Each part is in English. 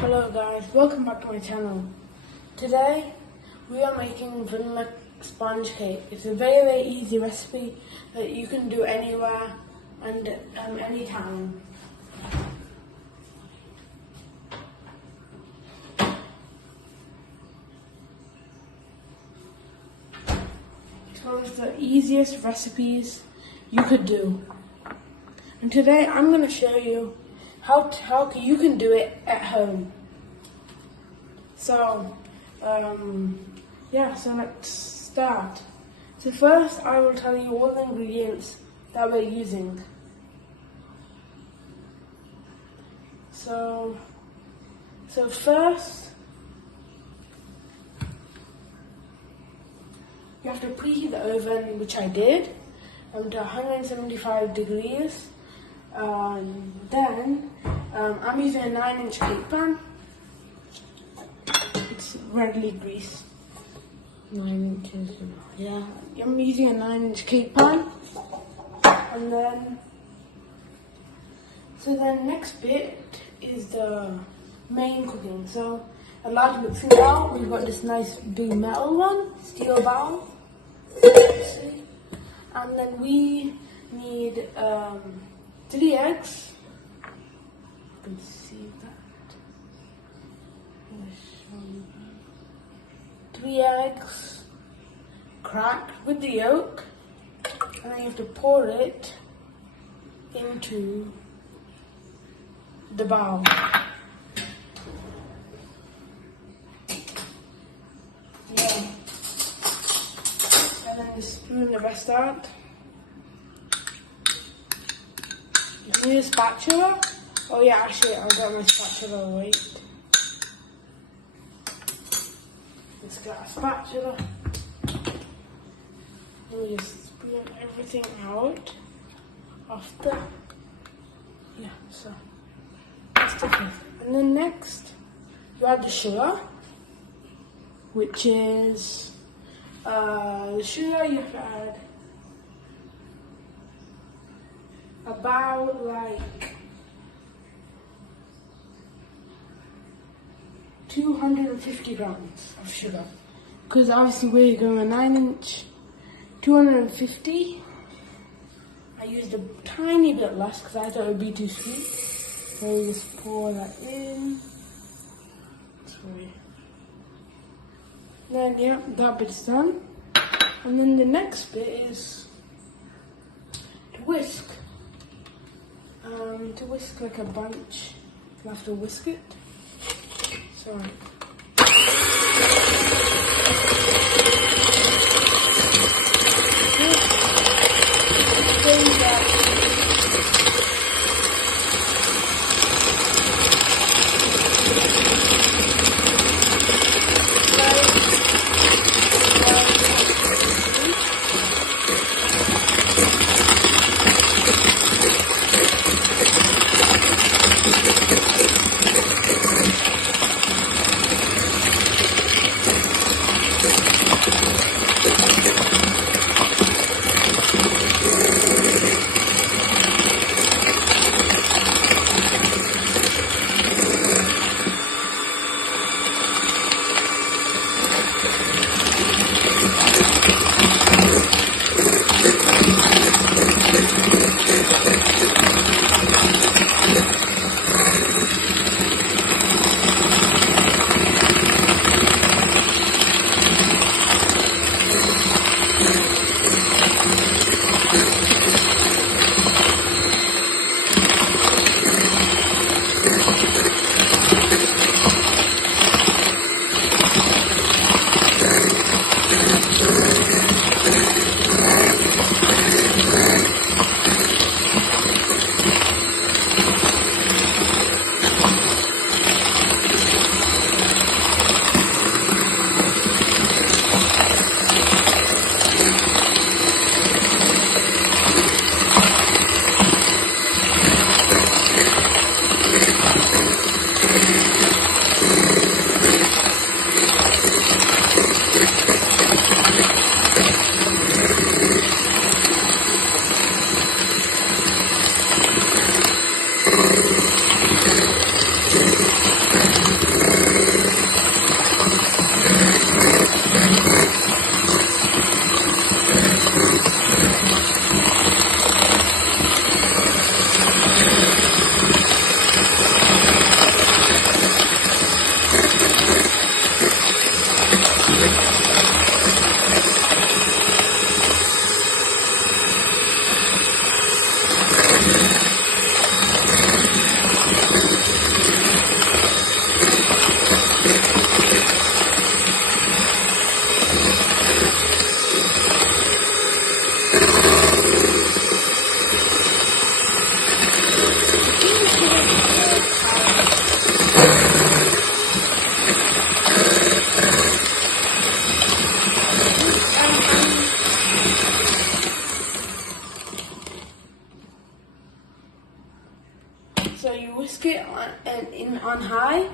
Hello guys, welcome back to my channel. Today we are making vanilla sponge cake. It's a very easy recipe that you can do anywhere and anytime. It's one of the easiest recipes you could do. And today I'm going to show you how you can do it at home. So, so let's start. So first I will tell you all the ingredients that we're using. So first, you have to preheat the oven, which I did, to 175 degrees. Then I'm using a 9-inch cake pan. It's readily greased. 9 inches. Yeah, I'm using a 9-inch cake pan. And then, next bit is the main cooking. So a large mixing bowl. We've got this nice big metal one, steel bowl. See? And then we need 3 eggs. You can see that. 3 eggs, cracked with the yolk, and then you have to pour it into the bowl. Yeah. And then you spoon the rest out. You can use a spatula. Oh yeah, actually I'll get my spatula, wait. Let's get a spatula. And we just spoon everything out after. Yeah, so that's the first. And then next, you add the sugar, which is the sugar you have to add about like 250 grams of sugar, because obviously we're going a 9-inch, 250. I used a tiny bit less because I thought it would be too sweet. So we just pour that in. Sorry. Then yeah, that bit's done. And then the next bit is to whisk. To whisk like a bunch, you have to whisk it. Sorry. So you whisk it on high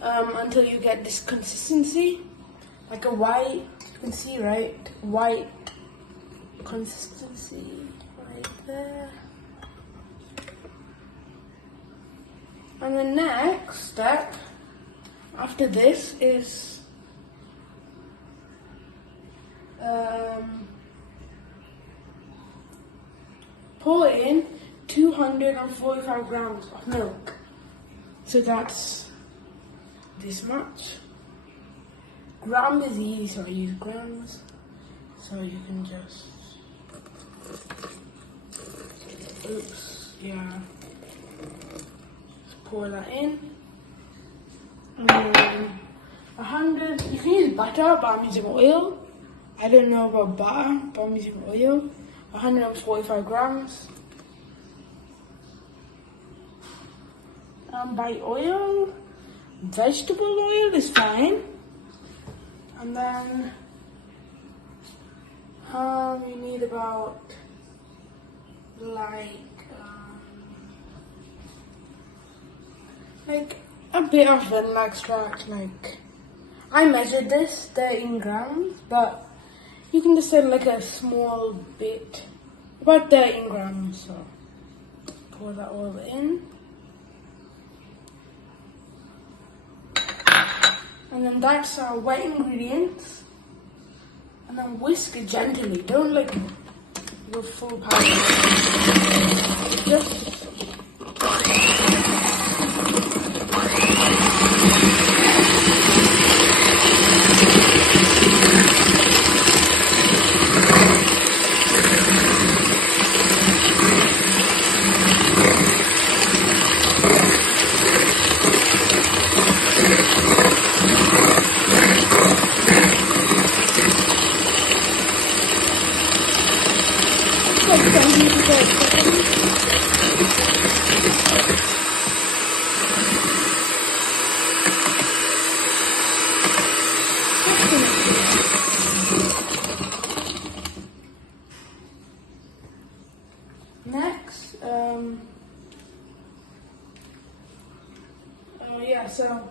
until you get this consistency, like a white. You can see, right? White consistency right there. And the next step after this is pour in 245 grams of milk. So that's this much. Gram is easy, so I use grams. So you can just, oops, yeah. Just pour that in. And then 100, you can use butter, but I'm using oil. I don't know about butter, but I'm using oil. 145 grams. By oil, vegetable oil is fine. And then you need about like a bit of vanilla extract. Like I measured this 13 grams, but you can just add like a small bit, about 13 grams. So pour that all in. And then that's our wet ingredients. And then whisk it gently. Don't like go full power. Just next, yeah, so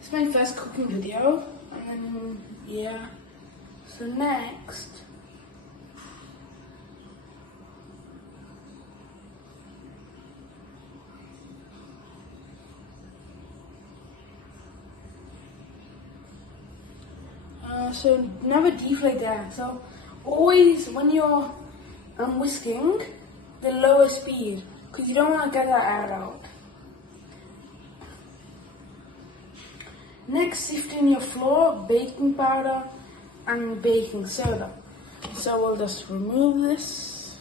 it's my first cooking video, and then, yeah, so next, so never deflate the egg. So always when you're whisking, the lower speed, because you don't want to get that air out. Next, sift in your flour, baking powder, and baking soda. So we'll just remove this.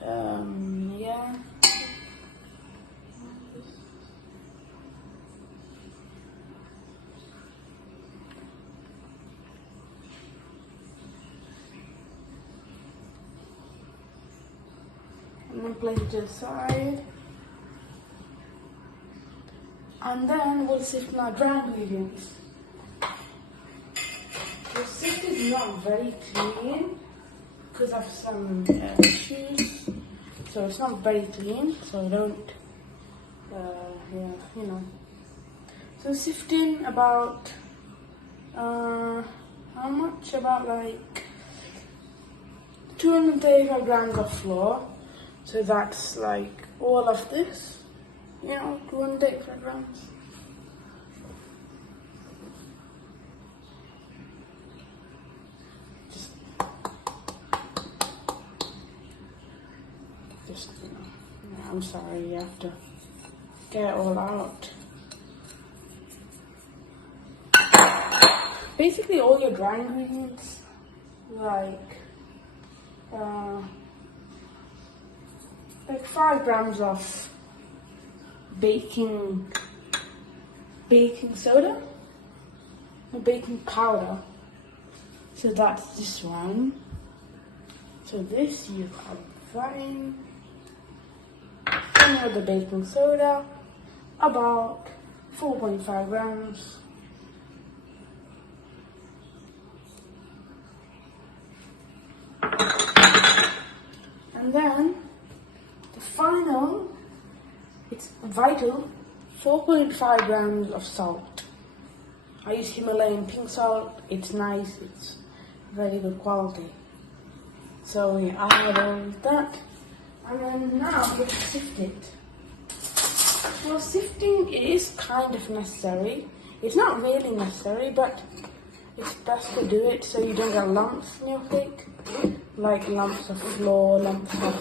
Yeah. And then place it to the side. And then we'll sift in our dry ingredients. The sift is not very clean because of some issues. So it's not very clean, so don't, yeah, you know. So sift in about, how much? About like 235 grams of flour. So that's like all of this, you know, 235 grams. Just, you know, I'm sorry, you have to get it all out. Basically all your dry ingredients, like 5 grams of baking soda or baking powder. So that's this one. So this you have that in. then with the baking soda, about 4.5 grams. And then the final, it's vital, 4.5 grams of salt. I use Himalayan pink salt. It's nice, it's very good quality. So we add all of that, and then now we sift it. Well, sifting is kind of necessary. It's not really necessary, but it's best to do it so you don't get lumps in your cake, like lumps of flour, lumps of,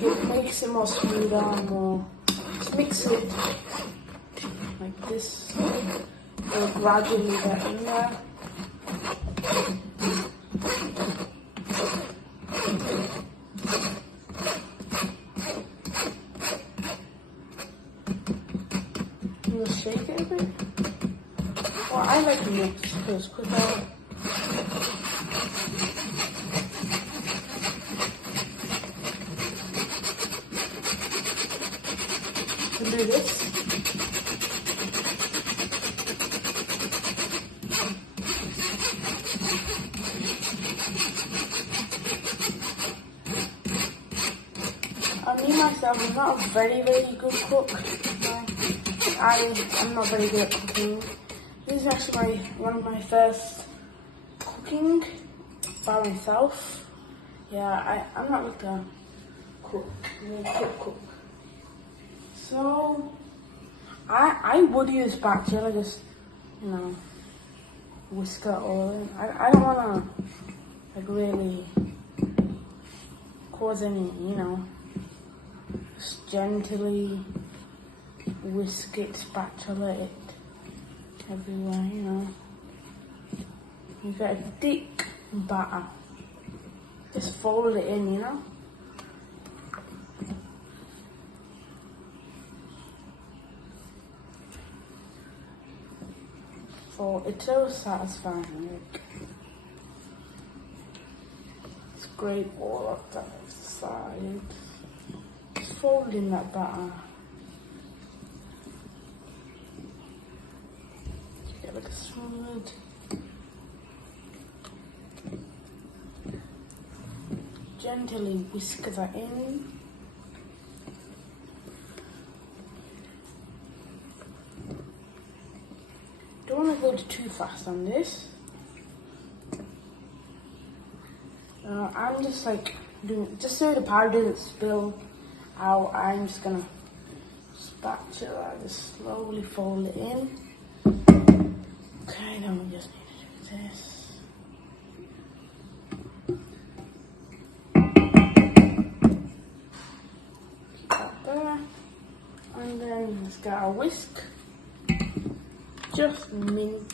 it makes it more smoother, more, just mix it like this, and gradually get in there. You just shake it a bit. Well, I like to mix because quicker. To do this. Me myself, I'm not a very good cook. I'm not very good at cooking. This is actually one of my first cooking by myself. Yeah, I'm not like a cook, cook. So I would use spatula, just whisk it all in. I don't wanna like really cause any, just gently whisk it, spatula it everywhere, You get a thick batter. Just fold it in, So it's so satisfying. Scrape all of that side. Just fold in that batter. Get like a smooth. Gently whisk that in. Don't want to go too fast on this. I'm just like doing, just so the powder doesn't spill out, I'm just gonna spatula, just slowly fold it in. Okay, now we just need to do this. Keep that there. And then let's get our whisk. Just mint.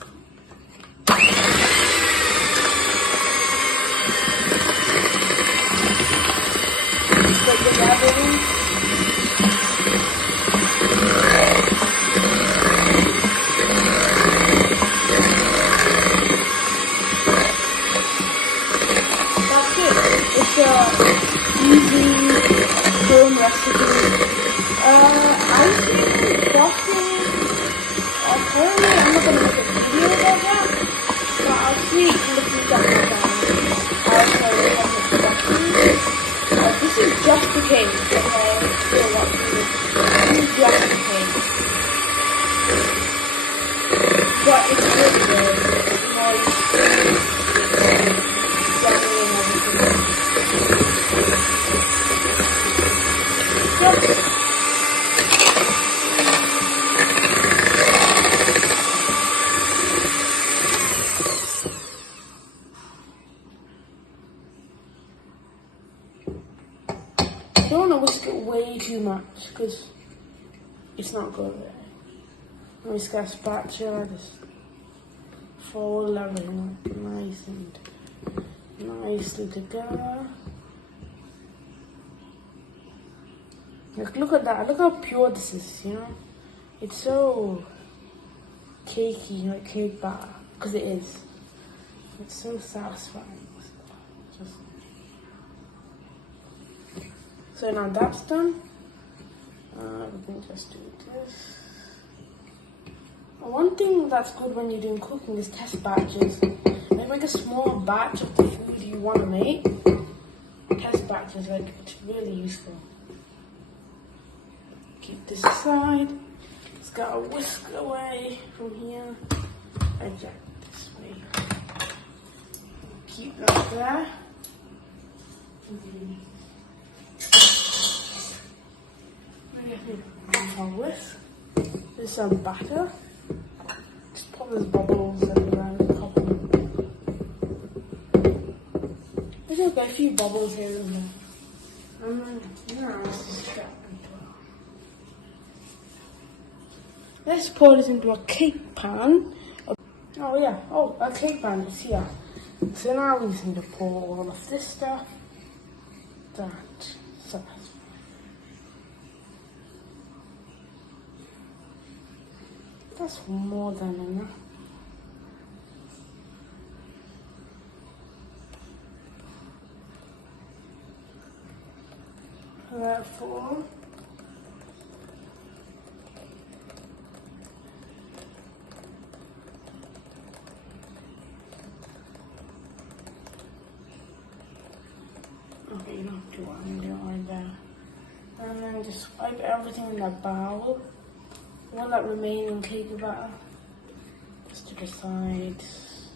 Get the gathering. That's it. It's a easy home recipe. I think frosting. Apparently, I'm not gonna make a video about that, but I'll see in the future I'll show you how to make frosting. This is just the cake, okay? So what this is just the cake. But it's really good. It's nice. Yummy and everything. Yep. Don't want to whisk it way too much because it's not good. Whisk our spatula, just fold everything nice and nicely together. Look at that, look how pure this is, It's so cakey, like cake batter, because it is. It's so satisfying. Just So now that's done. We can just do this. One thing that's good when you're doing cooking is test batches. Like make a small batch of the food you want to make. Test batches, like it's really useful. Keep this aside. It's got a whisk away from here. Eject this way. Keep that there. Whisk. There's some batter. Just pop those bubbles around the top. There's okay, a few bubbles here and there. Now let's pour this into a cake pan. Oh yeah, a cake pan is here. So now we just need to pour all of this stuff. That's more than enough. Therefore, okay, you don't have to do it right there. And then just wipe everything in the bowl. All that remaining cake batter, just to the sides.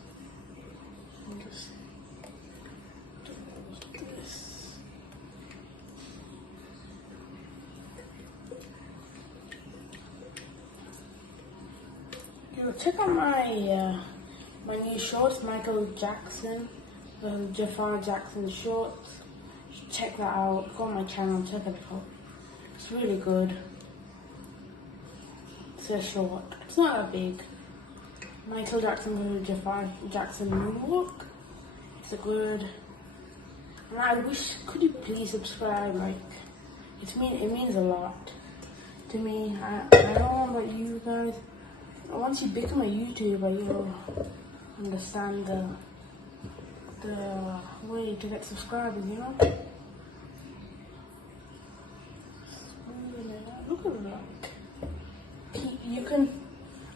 And just do this. Check out my my new shorts, Michael Jackson, the Jafar Jackson shorts. Check that out. Go on my channel, check it out. It's really good. It's a short. It's not that big. Michael Jackson, Jafar Jackson moonwalk. It's a good. And I wish, could you please subscribe? Like, it means a lot to me. I don't know about you guys. Once you become a YouTuber, you'll understand the way to get subscribers, you know? Look at that. You can,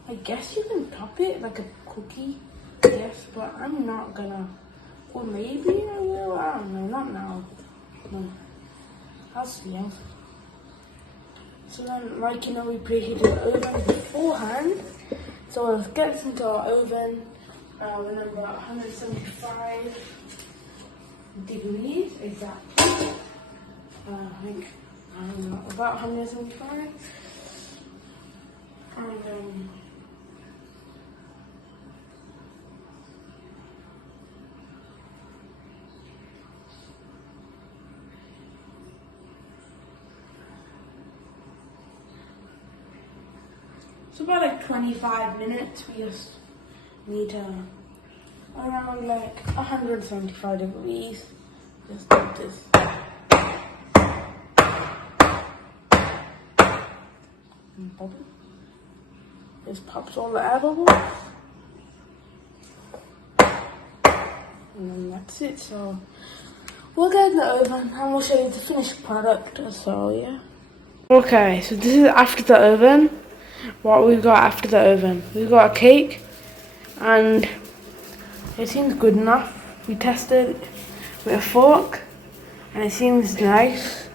I guess you can top it like a cookie, yes, but I'm not gonna, or maybe I will, I don't know, not now. No, I'll see. So then, like, you know, we preheated the oven beforehand. So let's get this into our oven. We're at about 175 degrees exactly. I think, I don't know, about 175. And so about like 25 minutes, we just need around like 175 degrees. Just like this. And bubble. Just pops all the air bubbles. And then that's it. So we'll get in the oven and we'll show you the finished product. So yeah. Okay, so this is after the oven. What we've got after the oven. We've got a cake and it seems good enough. We tested it with a fork and it seems nice.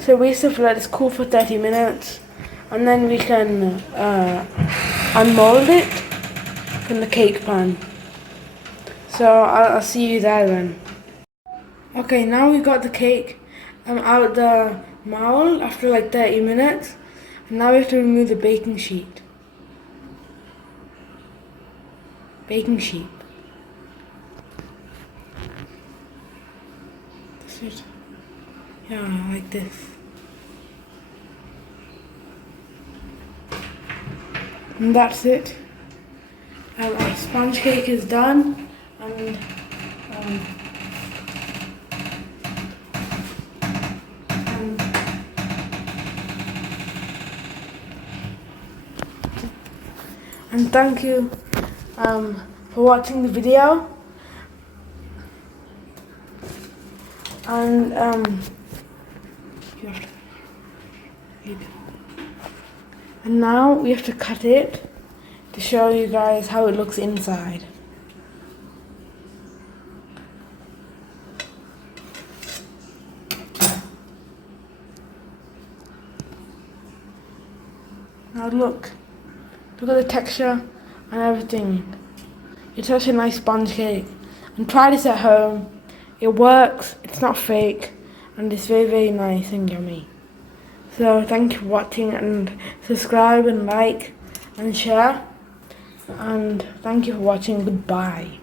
So we just have to let this cool for 30 minutes and then we can unmold it from the cake pan. So I'll see you there then. Okay, now we've got the cake out the mold after like 30 minutes. And now we have to remove the baking sheet. Baking sheet. That's it. Yeah, like this. And that's it. Our sponge cake is done. And and thank you for watching the video, and You have to. And now we have to cut it to show you guys how it looks inside. Now look at the texture and everything. It's such a nice sponge cake. And try this at home. It works, it's not fake, and it's very, very nice and yummy. So thank you for watching, and subscribe and like and share. And thank you for watching. Goodbye.